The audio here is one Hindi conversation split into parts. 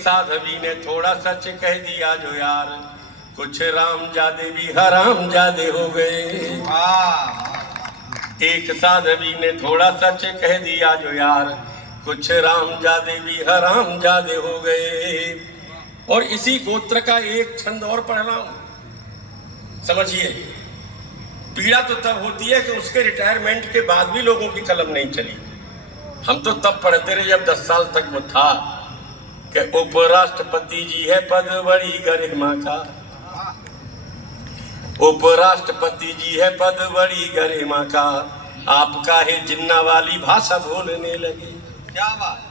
साधवी ने थोड़ा सच कह दिया जो यार, कुछ राम जादे भी हराम जादे हो गए। एक साधवी ने थोड़ा सच कह दिया जो यार, कुछ राम जादे भी हराम जादे हो गए। और इसी गोत्र का एक छंद और पढ़ रहा हूं, समझिए। पीड़ा तो तब होती है कि उसके रिटायरमेंट के बाद भी लोगों की कलम नहीं चली। हम तो तब पढ़ते रहे जब 10 साल तक वो था कि उपराष्ट्रपति जी है पद बड़ी गरिमा का, उपराष्ट्रपति जी है पद बड़ी गरिमा का, आपका है जिन्ना वाली भाषा बोलने लगे। क्या बात।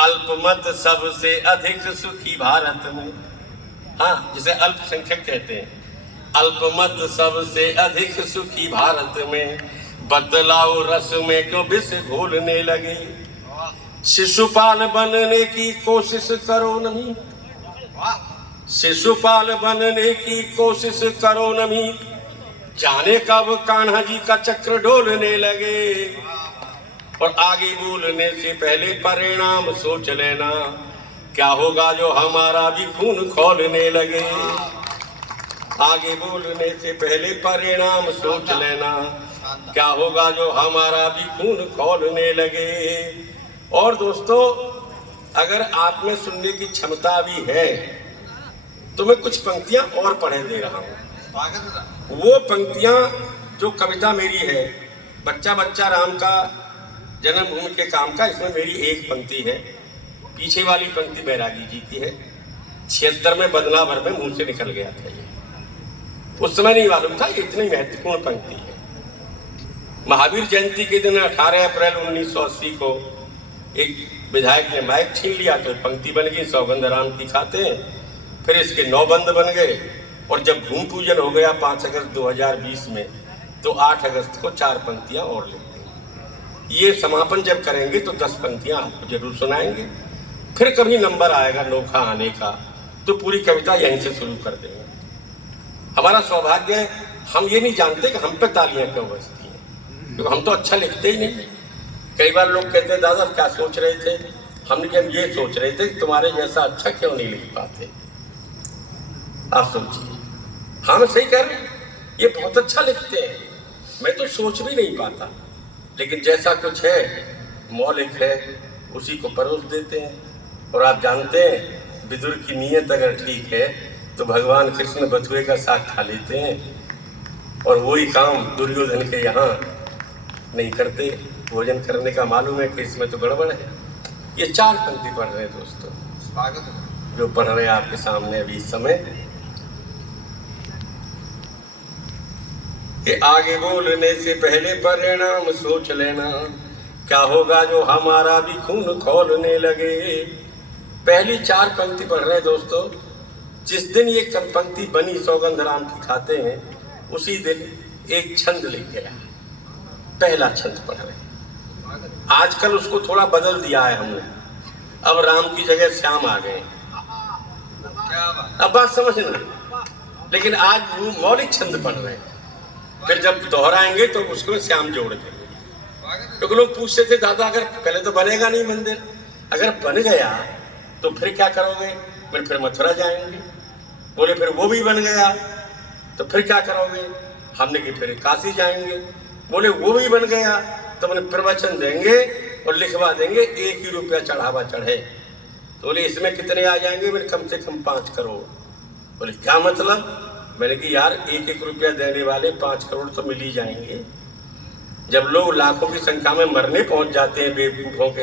अल्पमत सबसे अधिक सुखी भारत में, हाँ जिसे अल्पसंख्यक कहते हैं, अल्पमत सबसे अधिक सुखी भारत में, बदलाव रस में क्यों विष घोलने लगे। शिशुपाल बनने की कोशिश करो नहीं, शिशुपाल बनने की कोशिश करो नहीं, जाने कब कान्हा जी का चक्र डोलने लगे। और आगे बोलने से पहले परिणाम सोच लेना, क्या होगा जो हमारा भी खून खौलने लगे। आगे बोलने से पहले परिणाम सोच लेना, क्या होगा जो हमारा भी खून खौलने लगे। और दोस्तों, अगर आप में सुनने की क्षमता भी है तो मैं कुछ पंक्तियां और पढ़े दे रहा हूं। वो पंक्तियां जो कविता मेरी है, बच्चा बच्चा राम का जन्मभूमि के काम का, इसमें मेरी एक पंक्ति है। पीछे वाली पंक्ति बैरागी जी की है। 76 में बदला भर में मुंह से निकल गया था ये, उस समय नहीं मालूम था ये इतनी महत्वपूर्ण पंक्ति है। महावीर जयंती के दिन 18 अप्रैल 1980 को एक विधायक ने माइक छीन लिया तो पंक्ति बन गई, सौगंध राम की खाते हैं। फिर इसके 9 बंद बन गए। और जब भूमि पूजन हो गया 5 अगस्त 2020 में, तो 8 अगस्त को 4 पंक्तियां और लिख दी। ये समापन जब करेंगे तो 10 पंक्तियां आपको जरूर सुनाएंगे। फिर कभी नंबर आएगा नोखा आने का तो पूरी कविता यहीं से शुरू कर देंगे। हमारा सौभाग्य है, हम ये नहीं जानते कि हम पे तालियां क्यों बजती हैं, क्योंकि हम तो अच्छा लिखते ही नहीं। कई बार लोग कहते हैं दादा क्या सोच रहे थे, हमने कि हम ये सोच रहे थे कि तुम्हारे जैसा अच्छा क्यों नहीं लिख पाते। आप सोचिए, हम सही कह रहे हैं, ये बहुत अच्छा लिखते हैं, मैं तो सोच भी नहीं पाता। लेकिन जैसा कुछ है मौलिक है उसी को परोस देते हैं। और आप जानते हैं, विदुर की नीयत अगर ठीक है तो भगवान कृष्ण बथुए का साग खा लेते हैं। और वही काम दुर्योधन के यहाँ नहीं करते। भोजन करने का मालूम है कि इसमें तो गड़बड़ है। ये 4 पंक्ति पढ़ रहे हैं दोस्तों, स्वागत जो पढ़ रहे हैं आपके सामने अभी इस समय। कि आगे बोलने से पहले परिणाम सोच लेना, क्या होगा जो हमारा भी खून खौलने लगे। पहली 4 पंक्ति पढ़ रहे हैं दोस्तों। जिस दिन ये पंक्ति बनी सौगंध राम की खाते हैं, उसी दिन एक छंद लिख गया, पहला छंद पढ़ रहे हैं। आजकल उसको थोड़ा बदल दिया है हमने, अब राम की जगह श्याम आ गए। अब बात समझना। लेकिन आज मौलिक छंद पढ़ रहे हैं, फिर जब दोहराएंगे तो उसको श्याम जोड़ देंगे। क्योंकि लोग पूछते थे दादा अगर पहले तो बनेगा नहीं मंदिर, अगर बन गया तो फिर क्या करोगे। फिर मथुरा जाएंगे। बोले फिर वो भी बन गया तो फिर क्या करोगे। हमने कि फिर काशी जाएंगे। बोले वो भी बन गया तो मैंने प्रवचन देंगे और लिखवा देंगे 1 ही रुपया चढ़ावा चढ़े। तो बोले इसमें कितने आ जाएंगे। मैंने कम से कम 5 करोड़। बोले क्या मतलब। मैंने कि यार 1-1 रुपया देने वाले 5 करोड़ तो मिल ही जाएंगे। जब लोग लाखों की संख्या में मरने पहुंच जाते हैं बेवकूफों के